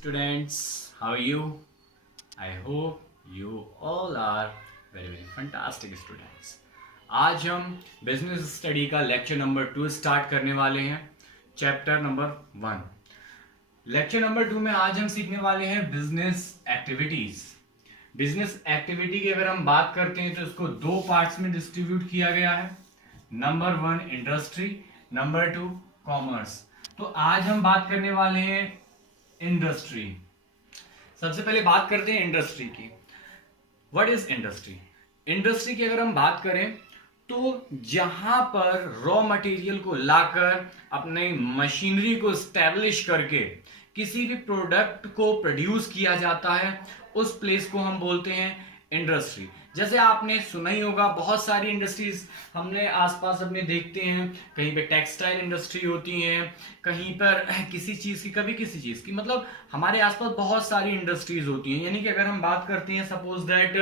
Students, how are you? I hope you all are very fantastic students. आज हम business study का lecture number 2 start करने वाले हैं, चैप्टर नंबर 1। लेक्चर नंबर 2 में आज हम सीखने वाले हैं बिजनेस एक्टिविटीज। बिजनेस एक्टिविटी की अगर हम बात करते हैं तो इसको दो पार्ट्स में डिस्ट्रीब्यूट किया गया है। Number 1 industry, number 2 commerce. तो आज हम बात करने वाले हैं इंडस्ट्री। सबसे पहले बात करते हैं इंडस्ट्री की। What is industry? इंडस्ट्री की अगर हम बात करें तो जहां पर रॉ मटेरियल को लाकर अपने मशीनरी को स्टैब्लिश करके किसी भी प्रोडक्ट को प्रोड्यूस किया जाता है, उस प्लेस को हम बोलते हैं इंडस्ट्री। जैसे आपने सुना ही होगा, बहुत सारी इंडस्ट्रीज हमने आसपास अपने देखते हैं। कहीं पे टेक्सटाइल इंडस्ट्री होती है, कहीं पर किसी चीज की, कभी किसी चीज की, मतलब हमारे आसपास बहुत सारी इंडस्ट्रीज होती हैं। यानी कि अगर हम बात करते हैं सपोज दैट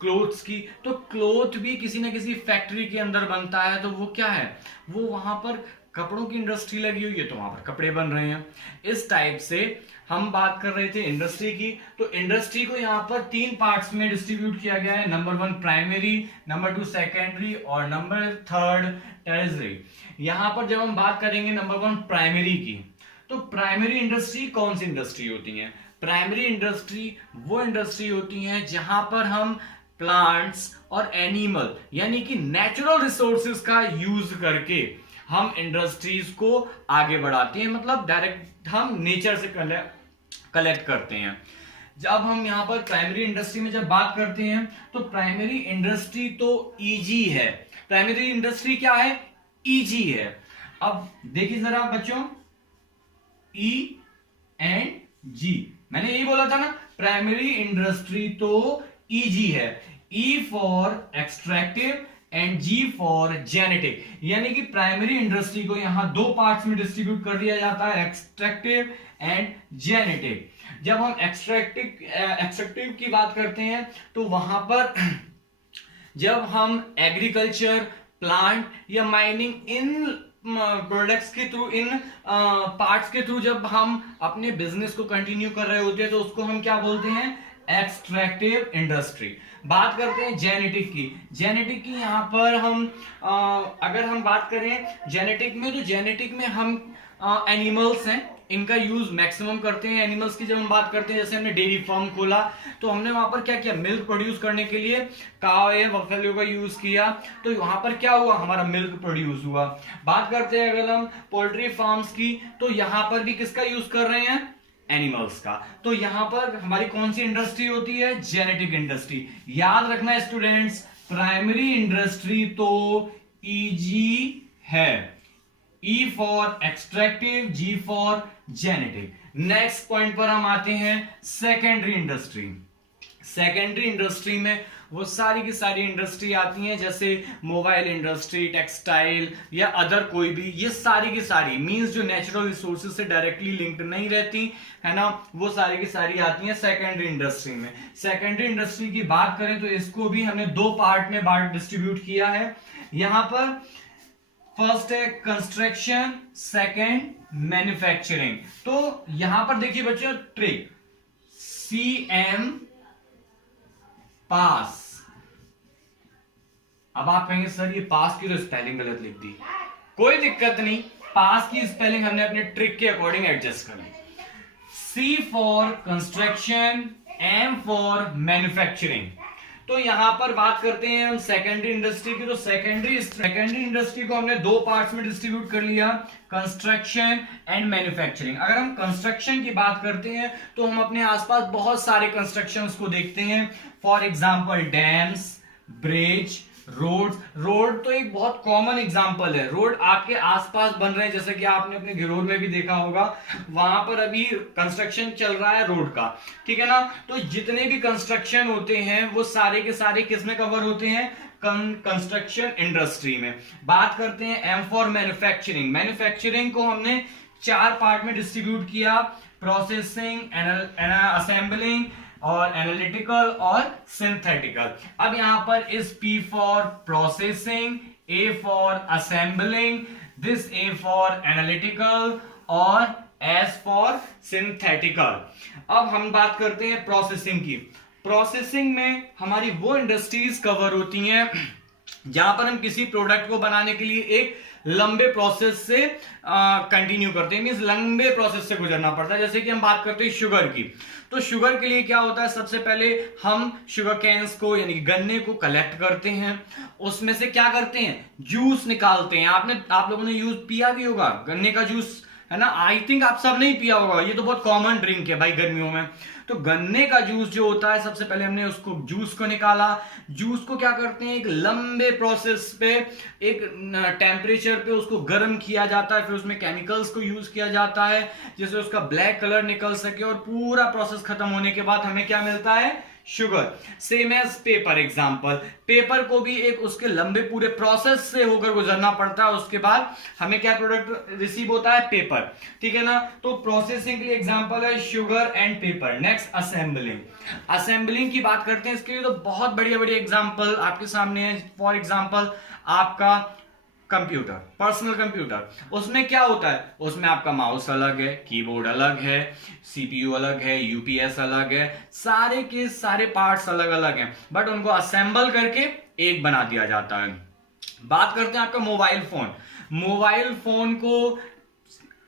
क्लोथ्स की, तो क्लोथ भी किसी ना किसी फैक्ट्री के अंदर बनता है। तो वो क्या है, वो वहां पर कपड़ों की इंडस्ट्री लगी हुई है, तो वहां पर कपड़े बन रहे हैं। इस टाइप से हम बात कर रहे थे इंडस्ट्री की। तो इंडस्ट्री को यहाँ पर 3 पार्ट्स में डिस्ट्रीब्यूट किया गया है। नंबर 1 प्राइमरी, नंबर 2 सेकेंडरी और नंबर 3 टेरिटरी। यहाँ पर जब हम बात करेंगे नंबर 1 प्राइमरी की, तो प्राइमरी इंडस्ट्री कौन सी इंडस्ट्री होती है? प्राइमरी इंडस्ट्री वो इंडस्ट्री होती है जहां पर हम प्लांट्स और एनिमल यानी कि नेचुरल रिसोर्सेज का यूज करके हम इंडस्ट्रीज को आगे बढ़ाते हैं। मतलब डायरेक्ट हम नेचर से कलेक्ट करते हैं। जब हम यहां पर प्राइमरी इंडस्ट्री में जब बात करते हैं तो प्राइमरी इंडस्ट्री तो ईजी है। प्राइमरी इंडस्ट्री क्या है? ईजी है। अब देखिए जरा बच्चों, ई एंड जी, मैंने यही बोला था ना, प्राइमरी इंडस्ट्री तो ईजी है। E for extractive and G for genetic. यानी कि प्राइमरी इंडस्ट्री को यहां 2 पार्ट्स में डिस्ट्रीब्यूट कर दिया जाता है, एक्सट्रैक्टिव एंड जेनेटिक। जब हम एक्सट्रैक्टिव की बात करते हैं तो वहां पर जब हम एग्रीकल्चर, प्लांट या माइनिंग, इन प्रोडक्ट्स के थ्रू, इन पार्ट्स के थ्रू जब हम अपने बिजनेस को कंटिन्यू कर रहे होते हैं, तो उसको हम क्या बोलते हैं? Extractive industry. बात करते हैं जेनेटिक की। जेनेटिक की यहां पर हम अगर हम बात करें जेनेटिक में, तो जेनेटिक में हम एनिमल्स हैं, इनका यूज मैक्सिमम करते हैं। एनिमल्स की जब हम बात करते हैं, जैसे हमने डेयरी फार्म खोला तो हमने वहां पर क्या किया? मिल्क प्रोड्यूस करने के लिए काव या बफेलो का यूज किया, तो वहां पर क्या हुआ? हमारा मिल्क प्रोड्यूस हुआ। बात करते हैं अगर हम पोल्ट्री फार्म्स की, तो यहां पर भी किसका यूज कर रहे हैं? एनिमल्स का। तो यहां पर हमारी कौन सी इंडस्ट्री होती है? Genetic industry. याद रखना स्टूडेंट्स, प्राइमरी इंडस्ट्री तो ईजी है। E for extractive, G for genetic. Next point पर हम आते हैं सेकेंडरी इंडस्ट्री। सेकेंडरी इंडस्ट्री में वो सारी की सारी इंडस्ट्री आती हैं, जैसे मोबाइल इंडस्ट्री, टेक्सटाइल या अदर कोई भी। ये सारी की सारी मींस जो नेचुरल रिसोर्सेज से डायरेक्टली लिंक्ड नहीं रहती है ना, वो सारी की सारी आती हैं सेकेंडरी इंडस्ट्री में। सेकेंडरी इंडस्ट्री की बात करें तो इसको भी हमने 2 पार्ट में डिस्ट्रीब्यूट किया है। यहां पर फर्स्ट है कंस्ट्रक्शन, सेकेंड मैन्युफैक्चरिंग। तो यहां पर देखिए बच्चों ट्रिक, CM पास। अब आप कहेंगे सर ये पास की तो स्पेलिंग गलत लिख दी। कोई दिक्कत नहीं, पास की स्पेलिंग हमने अपने ट्रिक के अकॉर्डिंग एडजस्ट कर ली। C for construction, M for manufacturing. तो यहां पर बात करते हैं हम सेकेंडरी इंडस्ट्री की। तो सेकेंडरी इंडस्ट्री को हमने 2 पार्ट्स में डिस्ट्रीब्यूट कर लिया, कंस्ट्रक्शन एंड मैन्युफैक्चरिंग। अगर हम कंस्ट्रक्शन की बात करते हैं तो हम अपने आसपास बहुत सारे कंस्ट्रक्शंस को देखते हैं। For example dams, bridge, road तो एक बहुत कॉमन एग्जांपल है। रोड आपके आसपास बन रहे हैं, जैसे कि आपने अपने घिरोर में भी देखा होगा, वहां पर अभी कंस्ट्रक्शन चल रहा है रोड का, ठीक है ना। तो जितने भी कंस्ट्रक्शन होते हैं वो सारे के सारे किस में कवर होते हैं? कंस्ट्रक्शन इंडस्ट्री में। बात करते हैं एम फॉर मैन्युफैक्चरिंग। मैन्युफैक्चरिंग को हमने 4 पार्ट में डिस्ट्रीब्यूट किया, प्रोसेसिंग, असेंबलिंग और एनालिटिकल और सिंथेटिकल। अब यहां पर इस P for processing, A for assembling, this A for analytical और एज फॉर सिंथेटिकल। अब हम बात करते हैं प्रोसेसिंग की। प्रोसेसिंग में हमारी वो इंडस्ट्रीज कवर होती हैं जहां पर हम किसी प्रोडक्ट को बनाने के लिए एक लंबे प्रोसेस से कंटिन्यू करते हैं, मींस लंबे प्रोसेस से गुजरना पड़ता है। जैसे कि हम बात करते हैं शुगर की, तो शुगर के लिए क्या होता है, सबसे पहले हम शुगर कैन्स को यानी कि गन्ने को कलेक्ट करते हैं, उसमें से क्या करते हैं, जूस निकालते हैं। आप लोगों ने यूज पिया भी होगा गन्ने का जूस, है ना। आई थिंक आप सब नहीं पिया होगा, ये तो बहुत कॉमन ड्रिंक है भाई गर्मियों में। तो गन्ने का जूस जो होता है, सबसे पहले हमने उसको जूस को निकाला, जूस को क्या करते हैं, एक लंबे प्रोसेस पे एक टेम्परेचर पे उसको गर्म किया जाता है, फिर उसमें केमिकल्स को यूज किया जाता है जिससे उसका ब्लैक कलर निकल सके, और पूरा प्रोसेस खत्म होने के बाद हमें क्या मिलता है, sugar. Same as paper example, paper को भी एक उसके लंबे पूरे प्रोसेस से होकर गुजरना पड़ता है, उसके बाद हमें क्या प्रोडक्ट रिसीव होता है, पेपर, ठीक है ना। तो प्रोसेसिंग के लिए एग्जांपल है sugar and paper. Next assembling. Assembling की बात करते हैं, इसके लिए तो बहुत बढ़िया बढ़िया एग्जांपल आपके सामने है। फॉर एग्जांपल आपका कंप्यूटर, पर्सनल कंप्यूटर, उसमें क्या होता है, उसमें आपका माउस अलग है, कीबोर्ड अलग है, सीपीयू अलग है, यूपीएस अलग है, सारे के सारे पार्ट्स अलग अलग हैं, बट उनको असेंबल करके एक बना दिया जाता है। बात करते हैं आपका मोबाइल फोन। मोबाइल फोन को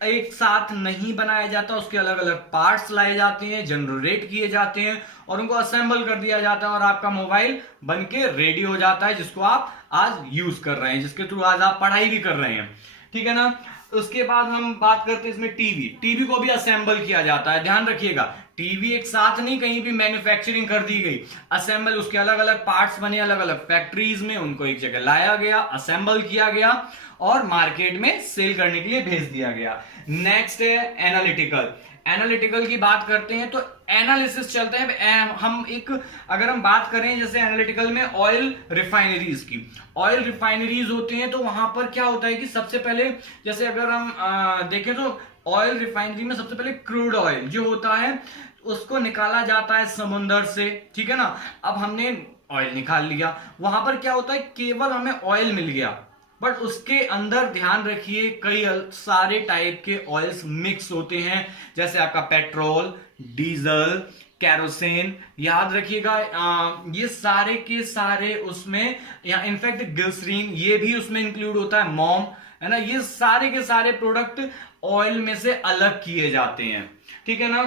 एक साथ नहीं बनाया जाता, उसके अलग अलग पार्ट्स लाए जाते हैं, जनरेट किए जाते हैं और उनको असेंबल कर दिया जाता है और आपका मोबाइल बनके रेडी हो जाता है, जिसको आप आज यूज कर रहे हैं, जिसके थ्रू आज आप पढ़ाई भी कर रहे हैं, ठीक है ना। उसके बाद हम बात करते हैं इसमें टीवी। टीवी को भी असेंबल किया जाता है, ध्यान रखिएगा, टीवी एक साथ नहीं कहीं भी मैन्युफैक्चरिंग कर दी गई, असेंबल, उसके अलग अलग पार्ट्स बने, अलग अलग फैक्ट्रीज में उनको एक जगह लाया गया, असेंबल किया गया और मार्केट में सेल करने के लिए भेज दिया गया। नेक्स्ट है एनालिटिकल। एनालिटिकल की बात करते हैं तो एनालिसिस चलते हैं हम एक, अगर हम बात करें जैसे एनालिटिकल में ऑयल रिफाइनरीज की, ऑयल रिफाइनरीज होती हैं तो वहां पर क्या होता है कि सबसे पहले, जैसे अगर हम देखें तो ऑयल रिफाइनरी में सबसे पहले क्रूड ऑयल जो होता है उसको निकाला जाता है समुंदर से, ठीक है ना। अब हमने ऑयल निकाल लिया, वहां पर क्या होता है, केवल हमें ऑयल मिल गया, बट उसके अंदर ध्यान रखिए कई सारे टाइप के ऑयल्स मिक्स होते हैं, जैसे आपका पेट्रोल, डीजल, कैरोसिन, याद रखिएगा ये सारे के सारे उसमें, या इनफैक्ट ग्लिसरीन ये भी उसमें इंक्लूड होता है, मोम, है ना। ये सारे के सारे प्रोडक्ट ऑयल में से अलग किए जाते हैं, ठीक है ना।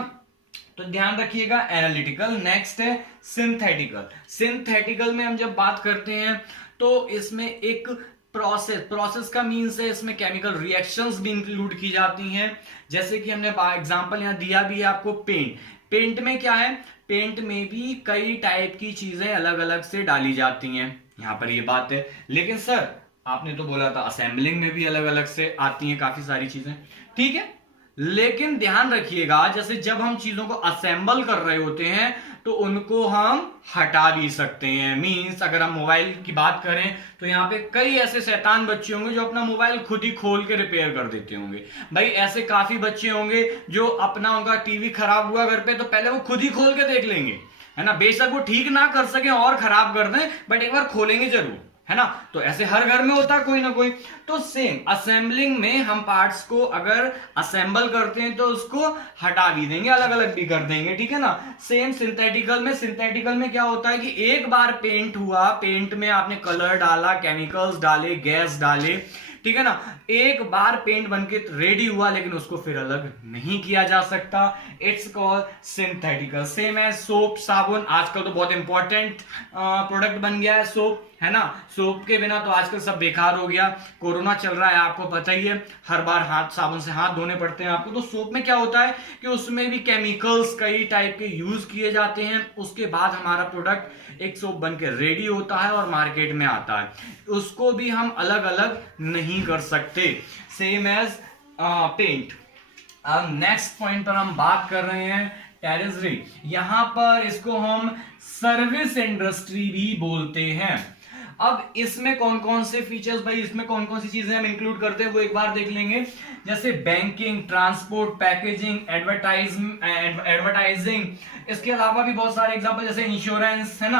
तो ध्यान रखिएगा एनालिटिकल। नेक्स्ट है सिंथेटिकल। सिंथेटिकल में हम जब बात करते हैं तो इसमें एक प्रोसेस का मीन्स है, इसमें केमिकल रिएक्शंस भी इंक्लूड की जाती हैं, जैसे कि हमने एग्जांपल यहां दिया भी है आपको, पेंट। पेंट में क्या है, पेंट में भी कई टाइप की चीजें अलग अलग से डाली जाती हैं, यहां पर ये बात है। लेकिन सर आपने तो बोला था असेंबलिंग में भी अलग अलग से आती हैं काफी सारी चीजें, ठीक है, लेकिन ध्यान रखिएगा जैसे जब हम चीजों को असेंबल कर रहे होते हैं तो उनको हम हटा भी सकते हैं। मींस अगर हम मोबाइल की बात करें तो यहाँ पे कई ऐसे शैतान बच्चे होंगे जो अपना मोबाइल खुद ही खोल के रिपेयर कर देते होंगे। भाई ऐसे काफी बच्चे होंगे जो अपना, उनका टीवी खराब हुआ घर पे तो पहले वो खुद ही खोल के देख लेंगे, है ना। बेशक वो ठीक ना कर सके और खराब कर दें, बट एक बार खोलेंगे जरूर, है ना। तो ऐसे हर घर में होता है कोई ना कोई। तो सेम असेंबलिंग में हम पार्ट्स को अगर असेंबल करते हैं तो उसको हटा भी देंगे, अलग अलग भी कर देंगे, ठीक है ना। सेम सिंथेटिकल में क्या होता है कि एक बार पेंट हुआ, पेंट में आपने कलर डाला, केमिकल्स डाले, गैस डाले, ठीक है ना, एक बार पेंट बनके रेडी हुआ लेकिन उसको फिर अलग नहीं किया जा सकता, इट्स कॉल्ड सिंथेटिकल। सेम है सोप, साबुन, आजकल तो बहुत इंपॉर्टेंट प्रोडक्ट बन गया है सोप, है ना। सोप के बिना तो आजकल सब बेकार हो गया, कोरोना चल रहा है आपको पता ही है, हर बार हाथ साबुन से हाथ धोने पड़ते हैं आपको। तो सोप में क्या होता है कि उसमें भी केमिकल्स कई टाइप के यूज किए जाते हैं, उसके बाद हमारा प्रोडक्ट एक सोप बन के रेडी होता है और मार्केट में आता है, उसको भी हम अलग अलग नहीं कर सकते, सेम एज पेंट। अब नेक्स्ट पॉइंट पर हम बात कर रहे हैं टेरिटरी। यहां पर इसको हम सर्विस इंडस्ट्री भी बोलते हैं। अब इसमें कौन कौन से फीचर्स, भाई इसमें कौन कौन सी चीजें हम इंक्लूड करते हैं वो एक बार देख लेंगे, जैसे बैंकिंग, ट्रांसपोर्ट, पैकेजिंग, एडवर्टाइजिंग, इसके अलावा भी बहुत सारे एग्जांपल जैसे इंश्योरेंस, है ना।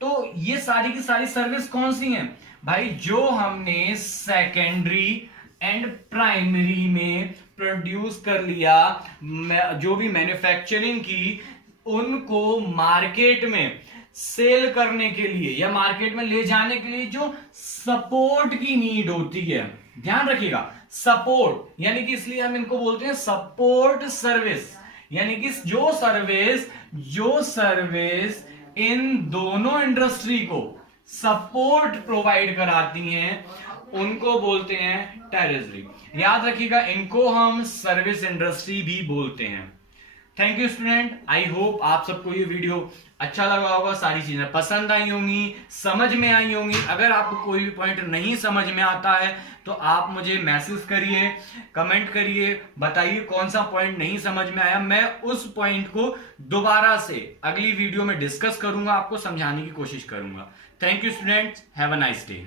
तो ये सारी की सारी सर्विस कौन सी हैं भाई, जो हमने सेकेंडरी एंड प्राइमरी में प्रोड्यूस कर लिया, जो भी मैन्युफैक्चरिंग की, उनको मार्केट में सेल करने के लिए या मार्केट में ले जाने के लिए जो सपोर्ट की नीड होती है, ध्यान रखिएगा, सपोर्ट यानी कि इसलिए हम इनको बोलते हैं सपोर्ट सर्विस, यानी कि जो सर्विस इन दोनों इंडस्ट्री को सपोर्ट प्रोवाइड कराती हैं उनको बोलते हैं टेरिटरी। याद रखिएगा, इनको हम सर्विस इंडस्ट्री भी बोलते हैं। Thank you student, I hope आप सबको ये वीडियो अच्छा लगा होगा, सारी चीजें पसंद आई होंगी, समझ में आई होंगी। अगर आपको कोई भी पॉइंट नहीं समझ में आता है तो आप मुझे मैसेज करिए, कमेंट करिए, बताइए कौन सा पॉइंट नहीं समझ में आया। मैं उस पॉइंट को दोबारा से अगली वीडियो में डिस्कस करूंगा, आपको समझाने की कोशिश करूंगा। Thank you students, have a nice day.